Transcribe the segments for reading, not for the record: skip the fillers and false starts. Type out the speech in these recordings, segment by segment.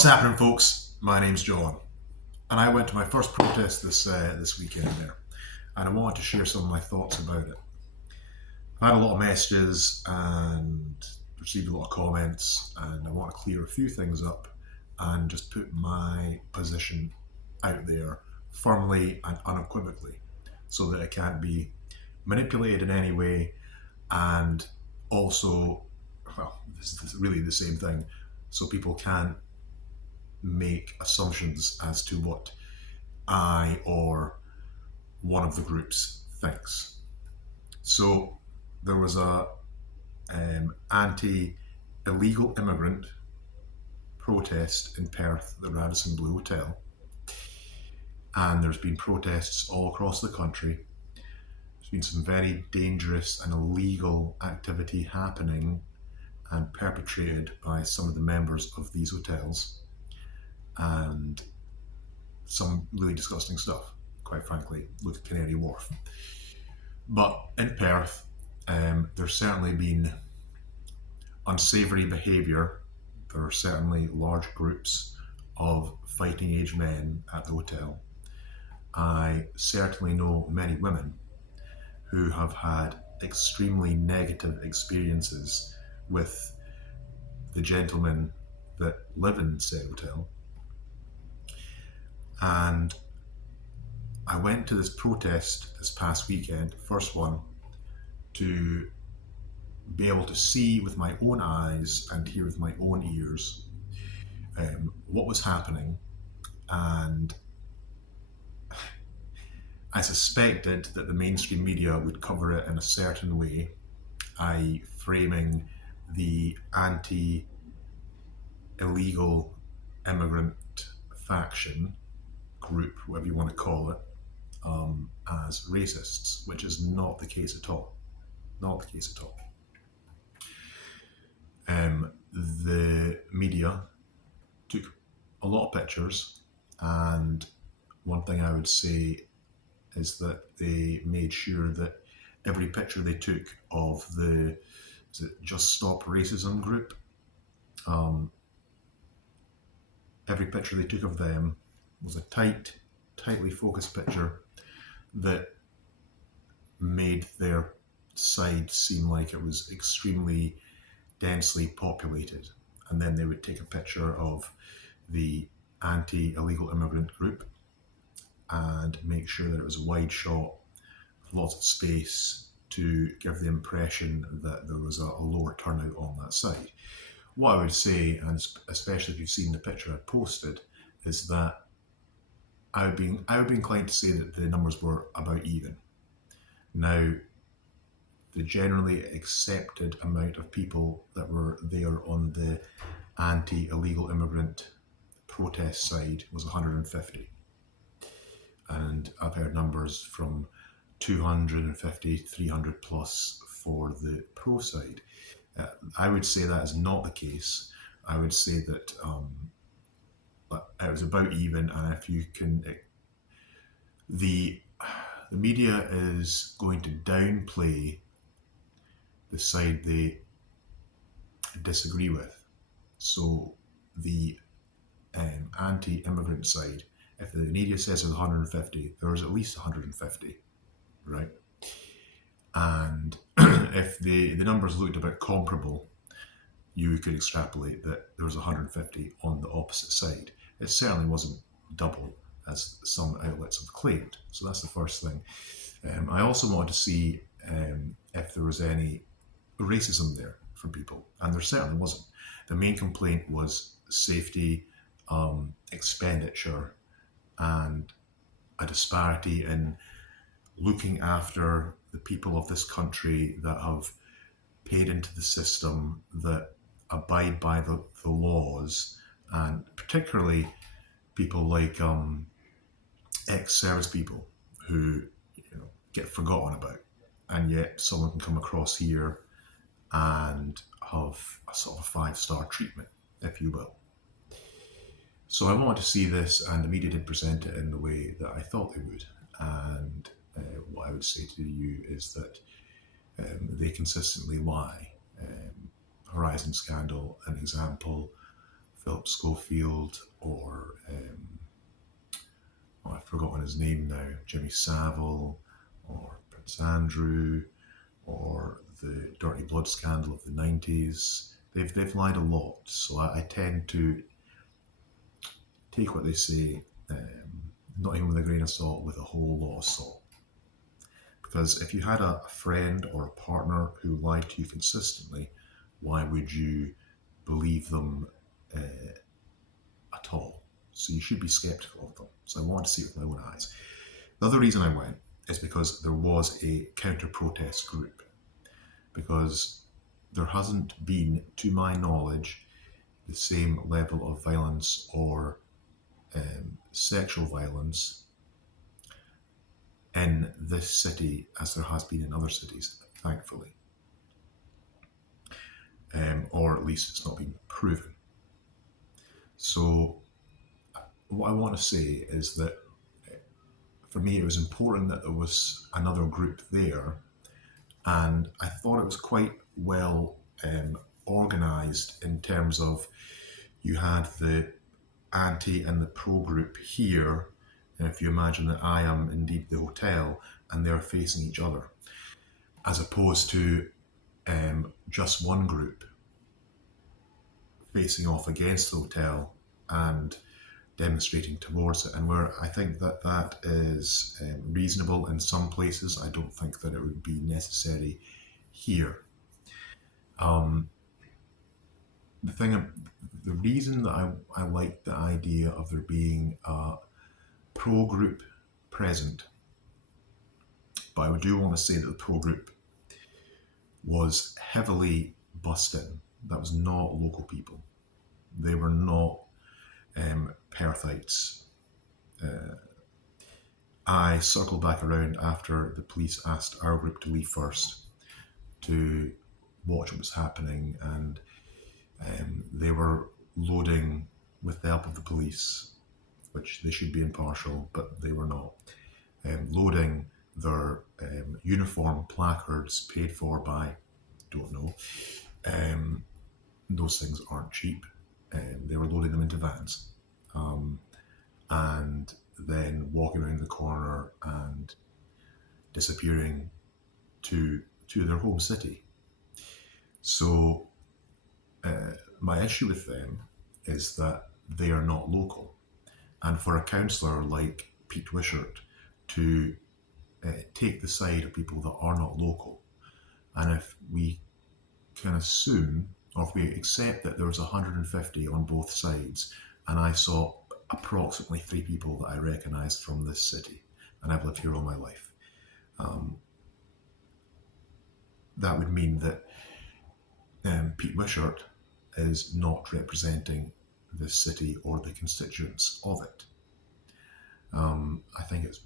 What's happening, folks? My name's John, and I went to my first protest this weekend there, and I wanted to share some of my thoughts about it. I had a lot of messages and received a lot of comments, and I want to clear a few things up and just put my position out there firmly and unequivocally, so that it can't be manipulated in any way, and also, well, this is really the same thing, so people can't make assumptions as to what I or one of the groups thinks. So there was a anti-illegal immigrant protest in Perth at the Radison Blue Hotel, and there's been protests all across the country. There's been some very dangerous and illegal activity happening and perpetrated by some of the members of these hotels, and some really disgusting stuff, quite frankly. Look at Canary Wharf. But in Perth, there's certainly been unsavoury behaviour. There are certainly large groups of fighting age men at the hotel. I certainly know many women who have had extremely negative experiences with the gentlemen that live in said hotel. And I went to this protest this past weekend, first one, to be able to see with my own eyes and hear with my own ears what was happening. And I suspected that the mainstream media would cover it in a certain way, i.e. framing the anti-illegal immigrant faction, group, whatever you want to call it, as racists, which is not the case at all. Not the case at all. The media took a lot of pictures, and one thing I would say is that they made sure that every picture they took of the Just Stop Racism group, every picture they took of them was a tightly focused picture that made their side seem like it was extremely densely populated. And then they would take a picture of the anti-illegal immigrant group and make sure that it was a wide shot, lots of space, to give the impression that there was a lower turnout on that side. What I would say, and especially if you've seen the picture I posted, is that I would be inclined to say that the numbers were about even. Now, the generally accepted amount of people that were there on the anti-illegal immigrant protest side was 150. And I've heard numbers from 250, 300 plus for the pro side. I would say that is not the case. I would say that it was about even, and if you can, the media is going to downplay the side they disagree with. So the anti-immigrant side, if the media says there's 150, there's at least 150, right? And if the numbers looked a bit comparable, you could extrapolate that there was 150 on the opposite side. It certainly wasn't double, as some outlets have claimed. So that's the first thing. I also wanted to see if there was any racism there from people, and there certainly wasn't. The main complaint was safety, expenditure, and a disparity in looking after the people of this country that have paid into the system, that abide by the laws, and particularly people like ex-service people who get forgotten about, and yet someone can come across here and have a sort of 5-star treatment, if you will. So I wanted to see this, and the media did present it in the way that I thought they would. And what I would say to you is that they consistently lie. Horizon scandal, an example. Philip Schofield, or I've forgotten his name now, Jimmy Savile, or Prince Andrew, or the Dirty Blood scandal of the 90s. They've lied a lot, so I tend to take what they say, not even with a grain of salt, with a whole lot of salt. Because if you had a friend or a partner who lied to you consistently, why would you believe them at all? So you should be skeptical of them. So I wanted to see it with my own eyes. The other reason I went is because there was a counter-protest group. Because there hasn't been, to my knowledge, the same level of violence or sexual violence in this city as there has been in other cities, thankfully. Or at least it's not been proven. So what I want to say is that for me it was important that there was another group there, and I thought it was quite well organised in terms of you had the anti and the pro group here, and if you imagine that I am indeed the hotel and they're facing each other, as opposed to just one group facing off against the hotel and demonstrating towards it. And where I think that that is reasonable in some places, I don't think that it would be necessary here. The reason that I like the idea of there being a pro group present, but I do want to say that the pro group was heavily bussed in. That was not local people. They were not Perthites. I circled back around after the police asked our group to leave first to watch what was happening, and they were loading, with the help of the police, which they should be impartial, but they were not, loading their uniform placards paid for by, don't know, those things aren't cheap. They were loading them into vans, and then walking around the corner and disappearing to their home city. So my issue with them is that they are not local, and for a councillor like Pete Wishart to take the side of people that are not local, and if we can assume, or if we accept that there was 150 on both sides, and I saw approximately 3 people that I recognised from this city, and I've lived here all my life, that would mean that Pete Wishart is not representing this city or the constituents of it. I think it's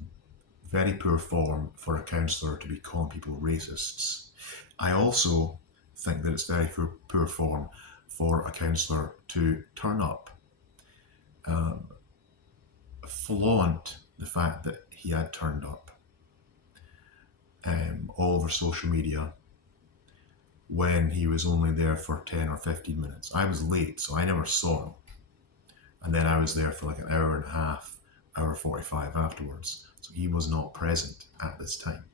very poor form for a councillor to be calling people racists. I also think that it's very poor form for a councillor to turn up, flaunt the fact that he had turned up all over social media when he was only there for 10 or 15 minutes. I was late, so I never saw him. And then I was there for like an hour and a half, hour 45 afterwards. So he was not present at this time.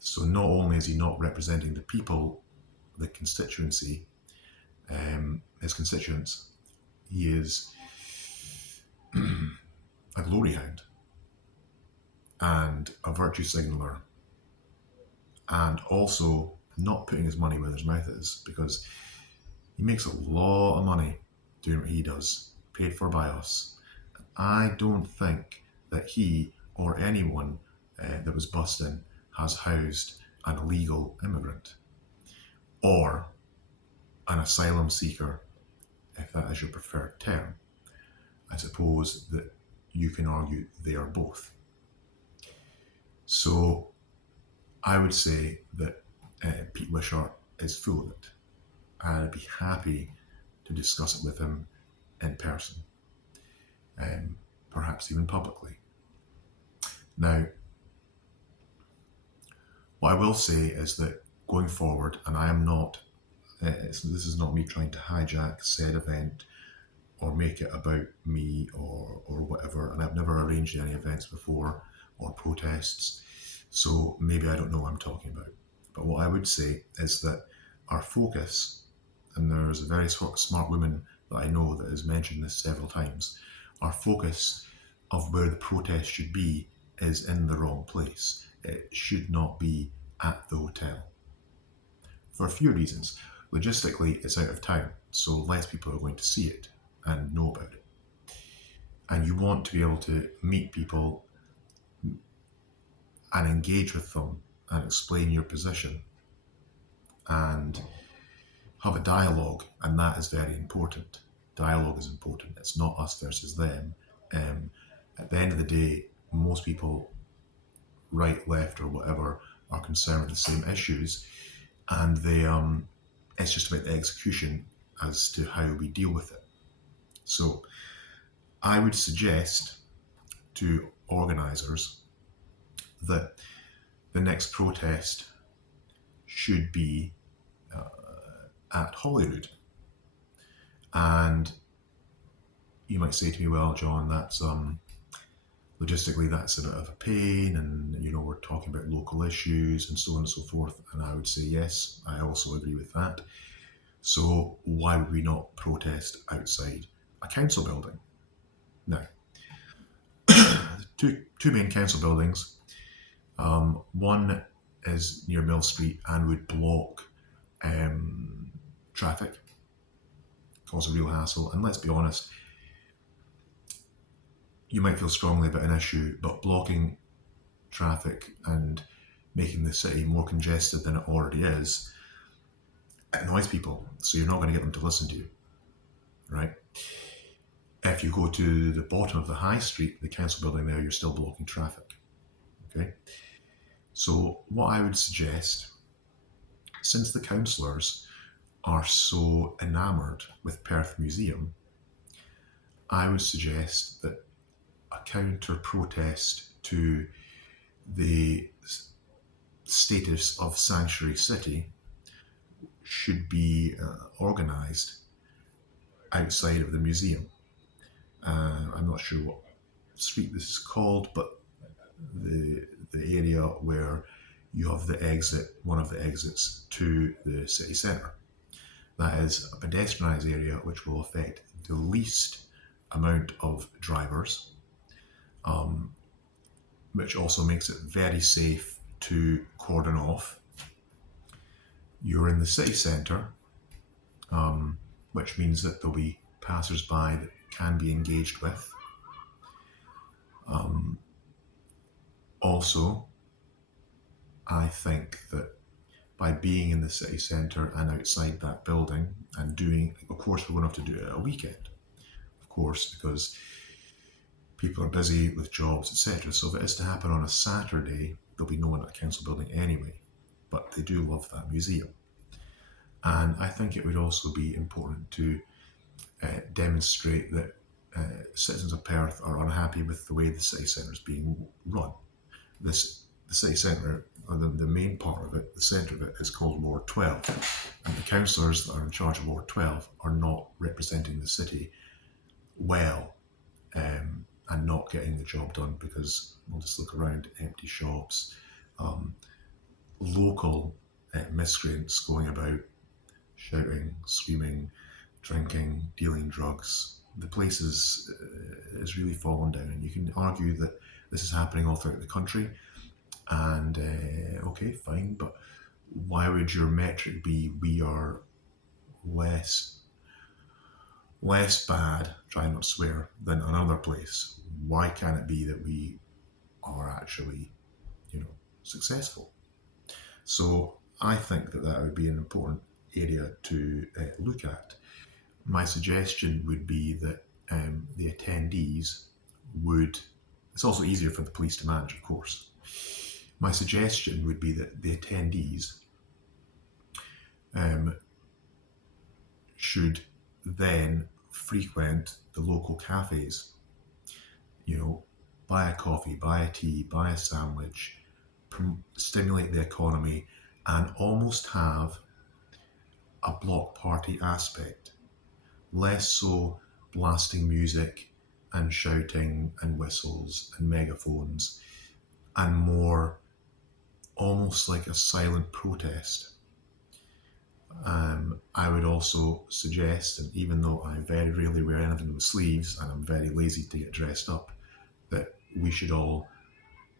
So not only is he not representing the people, the constituency, his constituents, he is a glory hound and a virtue signaller, and also not putting his money where his mouth is, because he makes a lot of money doing what he does, paid for by us. I don't think that he or anyone that was bussed in has housed an illegal immigrant or an asylum seeker, if that is your preferred term. I suppose that you can argue they are both. So I would say that Pete Wishart is full of it, and I'd be happy to discuss it with him in person, perhaps even publicly. Now, what I will say is that going forward, and I am not, this is not me trying to hijack said event or make it about me or whatever. And I've never arranged any events before or protests, so maybe I don't know what I'm talking about. But what I would say is that our focus, and there's a very smart woman that I know that has mentioned this several times, our focus of where the protest should be is in the wrong place. It should not be at the hotel. For a few reasons. Logistically, it's out of town, so less people are going to see it and know about it. And you want to be able to meet people and engage with them and explain your position and have a dialogue, and that is very important. Dialogue is important. It's not us versus them. At the end of the day, most people, right, left, or whatever, are concerned with the same issues, and it's just about the execution as to how we deal with it. So I would suggest to organisers that the next protest should be at Holyrood. And you might say to me, well, John, that's logistically that's a bit of a pain, and we're talking about local issues and so on and so forth. And I would say, yes, I also agree with that. So why would we not protest outside a council building? Now, two main council buildings. One is near Mill Street and would block traffic, cause a real hassle. And let's be honest, you might feel strongly about an issue, but blocking traffic and making the city more congested than it already is, it annoys people. So you're not going to get them to listen to you, right? If you go to the bottom of the high street, the council building there, you're still blocking traffic, okay? So what I would suggest, since the councillors are so enamoured with Perth Museum, I would suggest that a counter-protest to the status of Sanctuary City should be organised outside of the museum. I'm not sure what street this is called, but the area where you have the exit, one of the exits to the city centre. That is a pedestrianised area which will affect the least amount of drivers, which also makes it very safe to cordon off. You're in the city centre, which means that there'll be passers-by that can be engaged with. Also, I think that by being in the city centre and outside that building and doing, of course, we're going to have to do it at a weekend, of course, because people are busy with jobs, etc. So if it is to happen on a Saturday, there'll be no one at the council building anyway, but they do love that museum. And I think it would also be important to demonstrate that citizens of Perth are unhappy with the way the city centre is being run. The city centre, or the main part of it, the centre of it, is called Ward 12. And the councillors that are in charge of Ward 12 are not representing the city well, and not getting the job done, because we'll just look around, empty shops, local miscreants going about, shouting, screaming, drinking, dealing drugs. The place is really fallen down, and you can argue that this is happening all throughout the country, and okay, fine, but why would your metric be we are less bad, try not to swear, than another place? Why can't it be that we are actually, successful? So I think that would be an important area to look at. My suggestion would be that the attendees would, it's also easier for the police to manage, of course. My suggestion would be that the attendees should then frequent the local cafes, buy a coffee, buy a tea, buy a sandwich, stimulate the economy, and almost have a block party aspect. Less so blasting music and shouting and whistles and megaphones, and more almost like a silent protest. I would also suggest, and even though I very rarely wear anything with sleeves and I'm very lazy to get dressed up, that we should all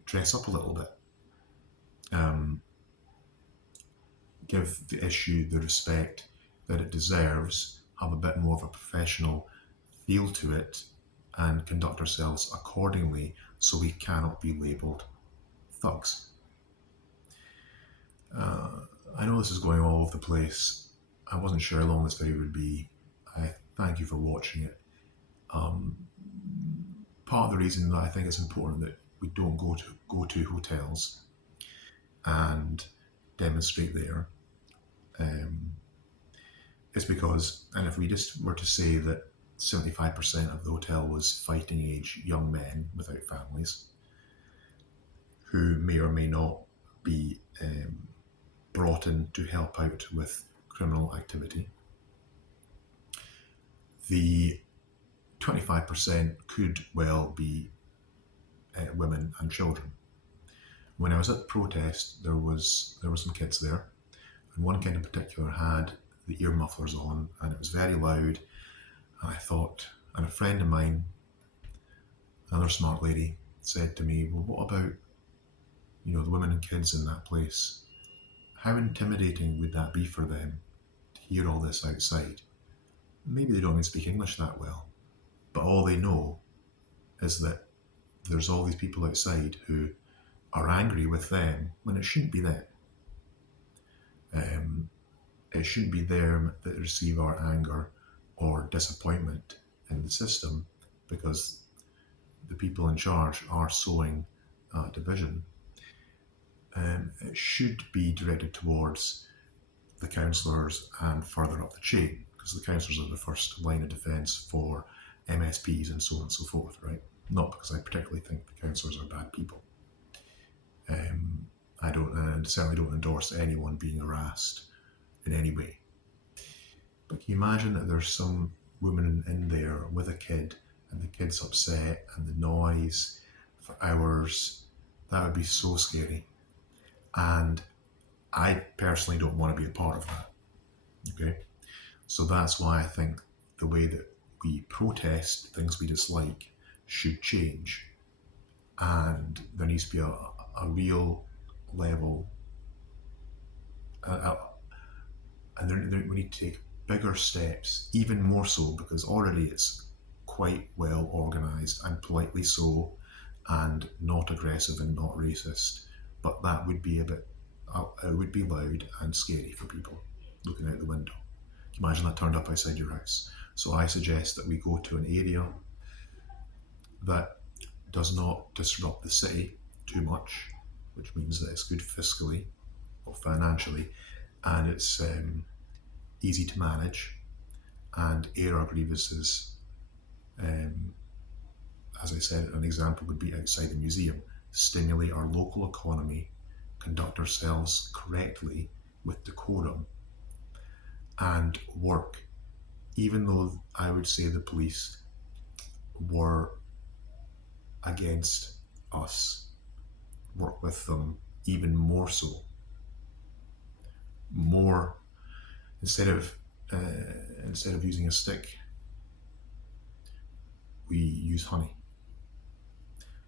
dress up a little bit. Give the issue the respect that it deserves, have a bit more of a professional feel to it, and conduct ourselves accordingly so we cannot be labelled thugs. I know this is going all over the place. I wasn't sure how long this video would be. I thank you for watching it. Part of the reason that I think it's important that we don't go to hotels and demonstrate there is because, and if we just were to say that 75% of the hotel was fighting age young men without families who may or may not be brought in to help out with criminal activity, the 25% could well be women and children. When I was at the protest, there were some kids there, and one kid in particular had the ear mufflers on, and it was very loud. And I thought, and a friend of mine, another smart lady, said to me, "Well, what about, the women and kids in that place? How intimidating would that be for them to hear all this outside? Maybe they don't even speak English that well, but all they know is that there's all these people outside who are angry with them when it shouldn't be them. It shouldn't be them that receive our anger or disappointment in the system, because the people in charge are sowing division. It should be directed towards the councillors and further up the chain, because the councillors are the first line of defence for MSPs and so on and so forth, right? Not because I particularly think the councillors are bad people. I don't, and certainly don't endorse anyone being harassed in any way. But can you imagine that there's some woman in there with a kid, and the kid's upset, and the noise for hours? That would be so scary. And I personally don't want to be a part of that. Okay? So that's why I think the way that we protest things we dislike should change. And there needs to be a real level, and we need to take bigger steps, even more so, because already it's quite well organised, and politely so, and not aggressive and not racist. But that would be it would be loud and scary for people looking out the window. Can you imagine that turned up outside your house? So I suggest that we go to an area that does not disrupt the city too much, which means that it's good fiscally or financially, and it's easy to manage, and air our grievances. As I said, an example would be outside the museum. Stimulate our local economy, conduct ourselves correctly with decorum, and work. Even though I would say the police were against us, work with them even more so. More, instead of using a stick, we use honey.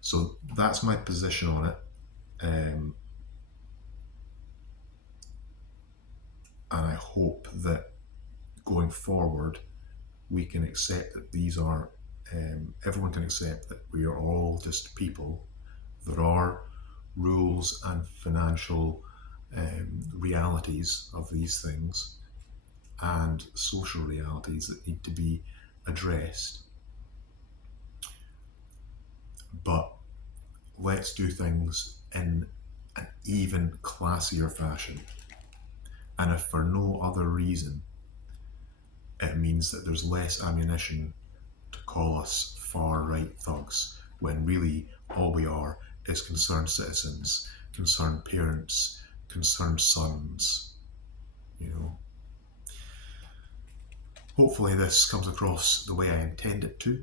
So that's my position on it, and I hope that going forward we can accept that these are, everyone can accept that we are all just people. There are rules and financial realities of these things, and social realities that need to be addressed. But let's do things in an even classier fashion. And if for no other reason, it means that there's less ammunition to call us far-right thugs, when really all we are is concerned citizens, concerned parents, concerned sons, Hopefully this comes across the way I intend it to,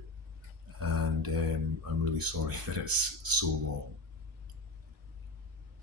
and I'm really sorry that it's so long.